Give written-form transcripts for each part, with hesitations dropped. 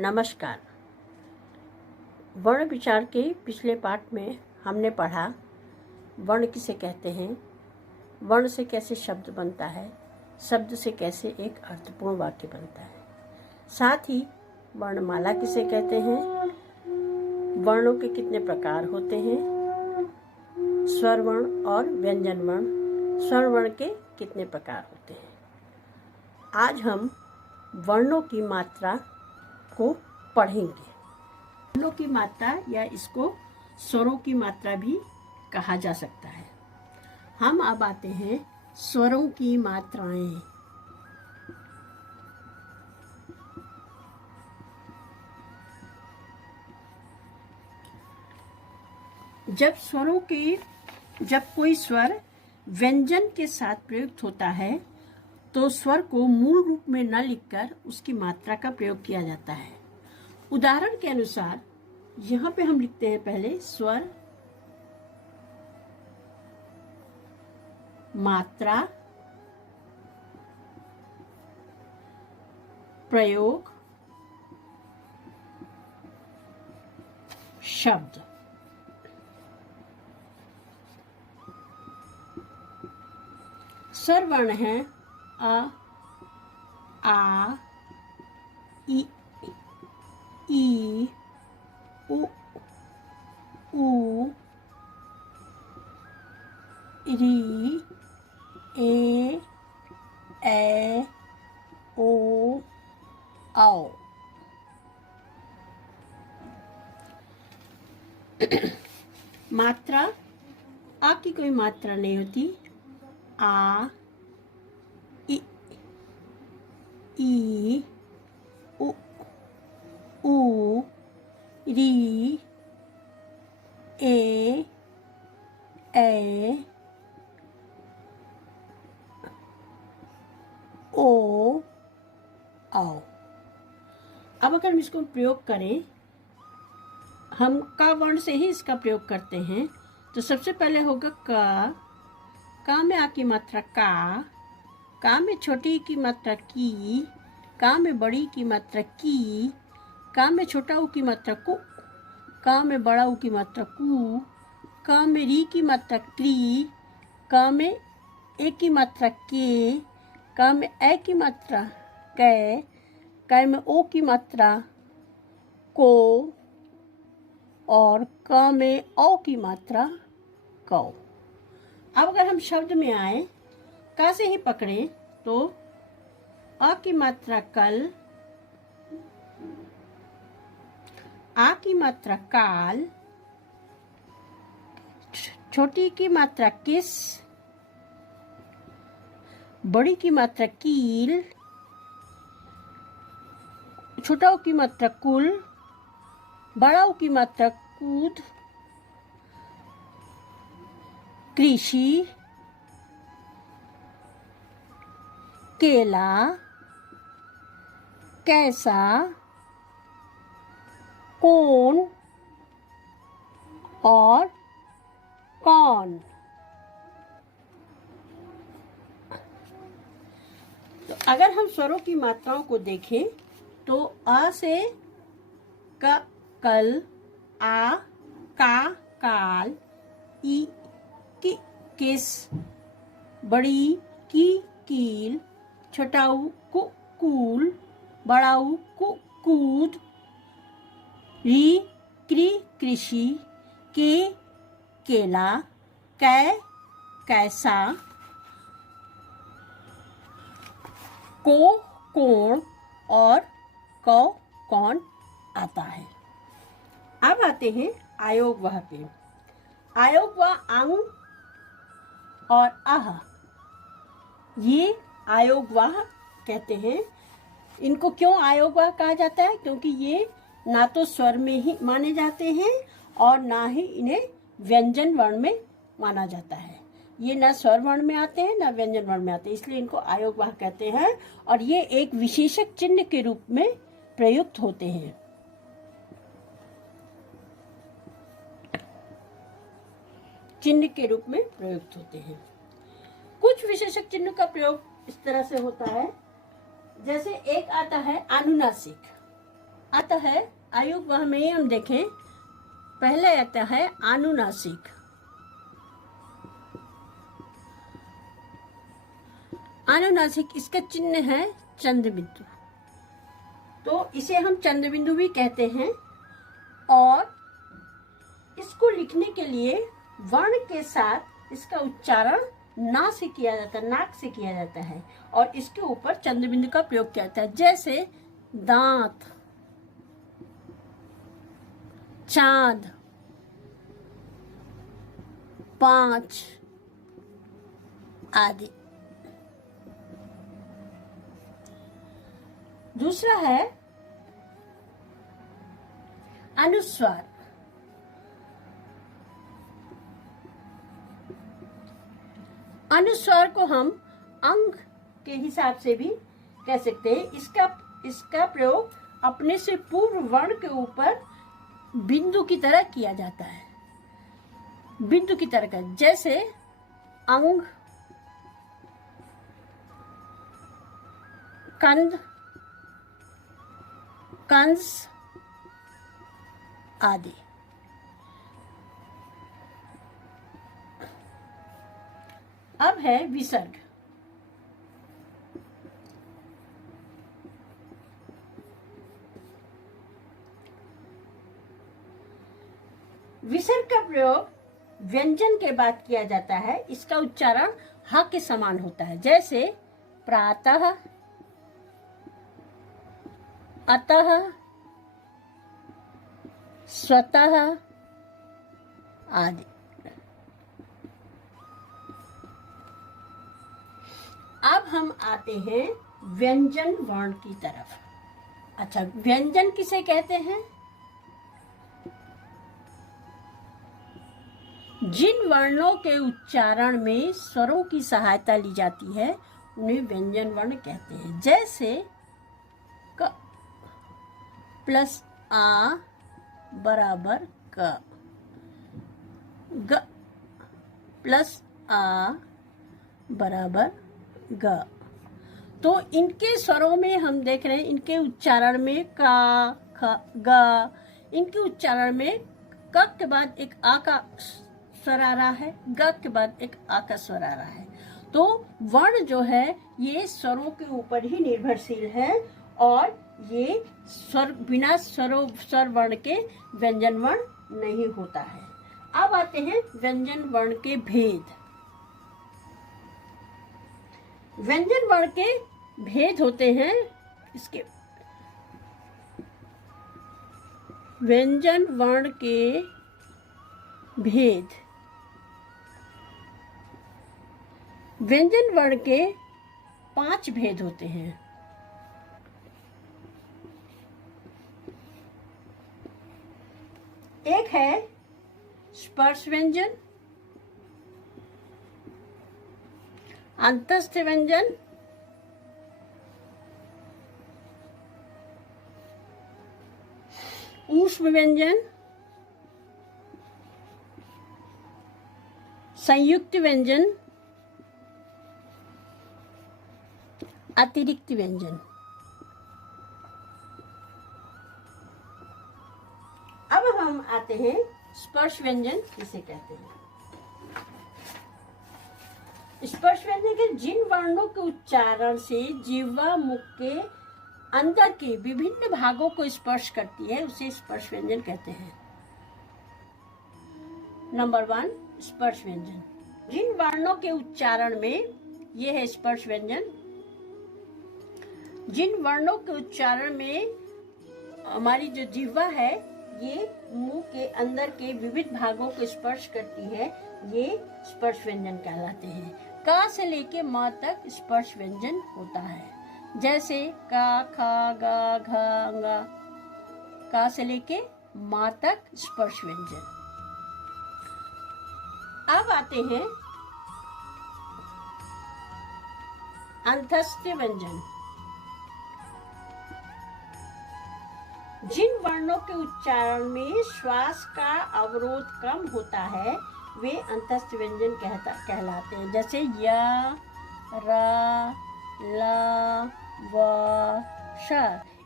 नमस्कार। वर्ण विचार के पिछले पाठ में हमने पढ़ा वर्ण किसे कहते हैं, वर्ण से कैसे शब्द बनता है, शब्द से कैसे एक अर्थपूर्ण वाक्य बनता है। साथ ही वर्णमाला किसे कहते हैं, वर्णों के कितने प्रकार होते हैं, स्वर वर्ण और व्यंजन वर्ण, स्वर वर्ण के कितने प्रकार होते हैं। आज हम वर्णों की मात्रा को पढ़ेंगे। वर्णों की मात्रा या इसको स्वरों की मात्रा भी कहा जा सकता है। हम अब आते हैं स्वरों की मात्राएं। जब कोई स्वर व्यंजन के साथ प्रयुक्त होता है तो स्वर को मूल रूप में न लिखकर उसकी मात्रा का प्रयोग किया जाता है। उदाहरण के अनुसार यहाँ पे हम लिखते हैं पहले स्वर, मात्रा, प्रयोग, शब्द। स्वर वर्ण है अ, आ, इ, ई, उ, री, ए, ओ, औ। मात्रा, आ की कोई मात्रा नहीं होती। आ, ई, उ, री, ए, ओ, औ। अब अगर हम इसको प्रयोग करें, हम का वर्ण से ही इसका प्रयोग करते हैं, तो सबसे पहले होगा का में आ की मात्रा का में छोटी की मात्रा की, का में बड़ी की मात्रा की, का में छोटा ऊ की मात्रा कु, का में बड़ा ऊ की मात्रा कु, का में री की मात्रा क्री, का में ए की मात्रा के, का में ए की मात्रा कै, कै में ओ की मात्रा को, और क में औ की मात्रा कौ। अब अगर हम शब्द में आए, का से ही पकड़े तो अ की मात्रा कल, आ की मात्रा काल, छोटी की मात्रा किस, बड़ी की मात्रा कील, छोटा की मात्रा कुल, बड़ा की मात्रा कूद, कृषि, केला, कैसा, कौन और कौन। तो अगर हम स्वरों की मात्राओं को देखें तो अ से क कल, आ का काल, ई की किस, बड़ी की कील, छोटाऊ कु कूल, बड़ाऊ कु कूद, री क्री कृषि, के केला, कै कैसा, को कौन और कौ कौन आता है। अब आते हैं आयोग वह पे। आयोग वह अंग और अह, ये आयोग वाह कहते हैं। इनको क्यों आयोग वाह कहा जाता है? क्योंकि ये ना तो स्वर में ही माने जाते हैं और ना ही इन्हें व्यंजन वर्ण में माना जाता है। ये ना स्वर वर्ण में आते हैं ना व्यंजन वर्ण में आते हैं, इसलिए इनको आयोग वाह कहते हैं। और ये एक विशेषक चिन्ह के रूप में प्रयुक्त होते हैं। चिन्ह के रूप में प्रयुक्त होते हैं। कुछ विशेषक चिन्ह का प्रयोग इस तरह से होता है, जैसे एक आता है अनुनासिक। आता है आयुग्म में ही हम देखें, पहले आता है अनुनासिक। अनुनासिक, इसका चिन्ह है चंद्र बिंदु, तो इसे हम चंद्र बिंदु भी कहते हैं। और इसको लिखने के लिए वर्ण के साथ इसका उच्चारण ना से किया जाता है, नाक से किया जाता है, और इसके ऊपर चंद्र बिंदु का प्रयोग किया जाता है। जैसे दांत, चांद, 5 आदि। दूसरा है अनुस्वार। अनुस्वार को हम अंग के हिसाब से भी कह सकते हैं। इसका प्रयोग अपने से पूर्व वर्ण के ऊपर बिंदु की तरह किया जाता है, बिंदु की तरह का, जैसे अंग, कंद, कंस आदि। अब है विसर्ग। विसर्ग का प्रयोग व्यंजन के बाद किया जाता है। इसका उच्चारण ह के समान होता है, जैसे प्रातः, अतः, स्वतः आदि। अब हम आते हैं व्यंजन वर्ण की तरफ। अच्छा, व्यंजन किसे कहते हैं? जिन वर्णों के उच्चारण में स्वरों की सहायता ली जाती है उन्हें व्यंजन वर्ण कहते हैं। जैसे क प्लस आ बराबर क, ग प्लस आ बराबर ग। तो इनके स्वरों में हम देख रहे हैं, इनके उच्चारण में का, ख, ग, इनके उच्चारण में क के बाद एक आ का स्वर आ रहा है, ग के बाद एक आ का स्वर आ रहा है। तो वर्ण जो है ये स्वरों के ऊपर ही निर्भरशील है, और ये स्वर बिना स्वर वर्ण के व्यंजन वर्ण नहीं होता है। अब आते हैं व्यंजन वर्ण के भेद। व्यंजन वर्ण के भेद होते हैं इसके। व्यंजन वर्ण के भेद, व्यंजन वर्ण के 5 भेद होते हैं। एक है स्पर्श व्यंजन, अंतस्थ व्यंजन, ऊष्म व्यंजन, संयुक्त व्यंजन, अतिरिक्त व्यंजन। अब हम आते हैं स्पर्श व्यंजन किसे कहते हैं। स्पर्श व्यंजन के जिन वर्णों के उच्चारण से जिह्वा मुख के अंदर के विभिन्न भागों को स्पर्श करती है उसे स्पर्श व्यंजन कहते हैं। नंबर 1 स्पर्श व्यंजन। जिन वर्णों के उच्चारण में, ये है स्पर्श व्यंजन, जिन वर्णों के उच्चारण में हमारी जो जिह्वा है ये मुंह के अंदर के विविध भागों को स्पर्श करती है, ये स्पर्श व्यंजन कहलाते हैं। का से लेके म तक स्पर्श व्यंजन होता है, जैसे का, खा, गा, घा, गा। का से लेके म तक स्पर्श व्यंजन। अब आते हैं अंतस्थ व्यंजन। जिन वर्णों के उच्चारण में श्वास का अवरोध कम होता है वे अंतस्थ व्यंजन कहलाते हैं, जैसे य, र, ल, व, श।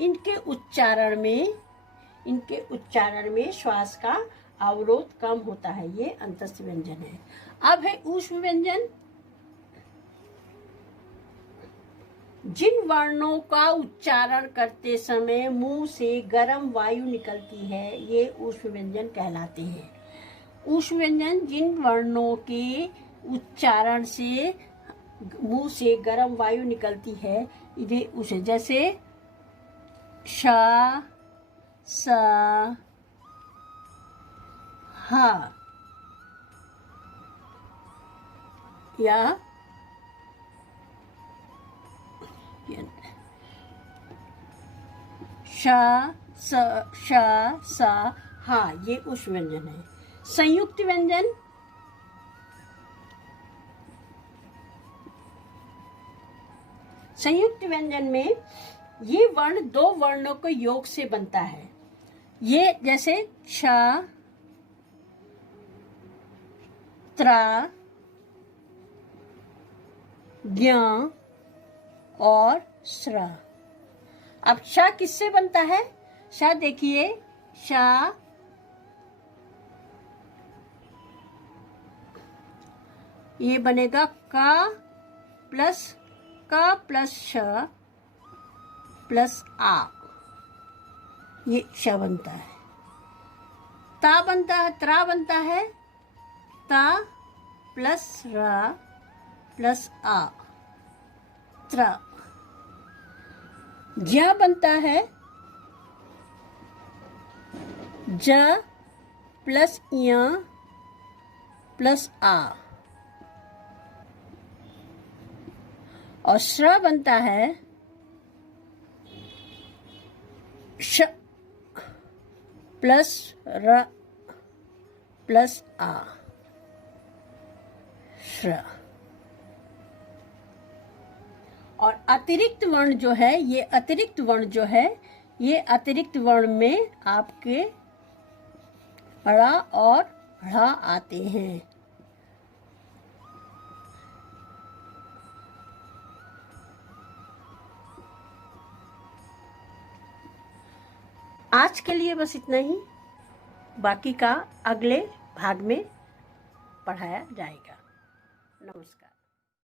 इनके उच्चारण में श्वास का अवरोध कम होता है। ये अंतस्थ व्यंजन है। अब है ऊष्म व्यंजन। जिन वर्णों का उच्चारण करते समय मुंह से गर्म वायु निकलती है, ये ऊष्म व्यंजन कहलाते हैं। ऊष्म व्यंजन जिन वर्णों के उच्चारण से मुंह से गर्म वायु निकलती है, वे उसे, जैसे श, स, ह या श, स, हा, ये ऊष्म व्यंजन है। संयुक्त व्यंजन। संयुक्त व्यंजन में ये वर्ण दो वर्णों के योग से बनता है। ये जैसे श, त्र, ज्ञ और स्र। अब श किससे बनता है? श देखिए, श ये बनेगा क प्लस श प्लस आ, ये श बनता है। ता बनता है, त्रा बनता है ता प्लस र प्लस आ, त्र। ज बनता है ज प्लस य प्लस आ, और श्र बनता है श प्लस र प्लस आ, श्र। और अतिरिक्त वर्ण जो है, ये अतिरिक्त वर्ण में आपके ड़ और ढ़ आते हैं। आज के लिए बस इतना ही। बाकी का अगले भाग में पढ़ाया जाएगा। नमस्कार।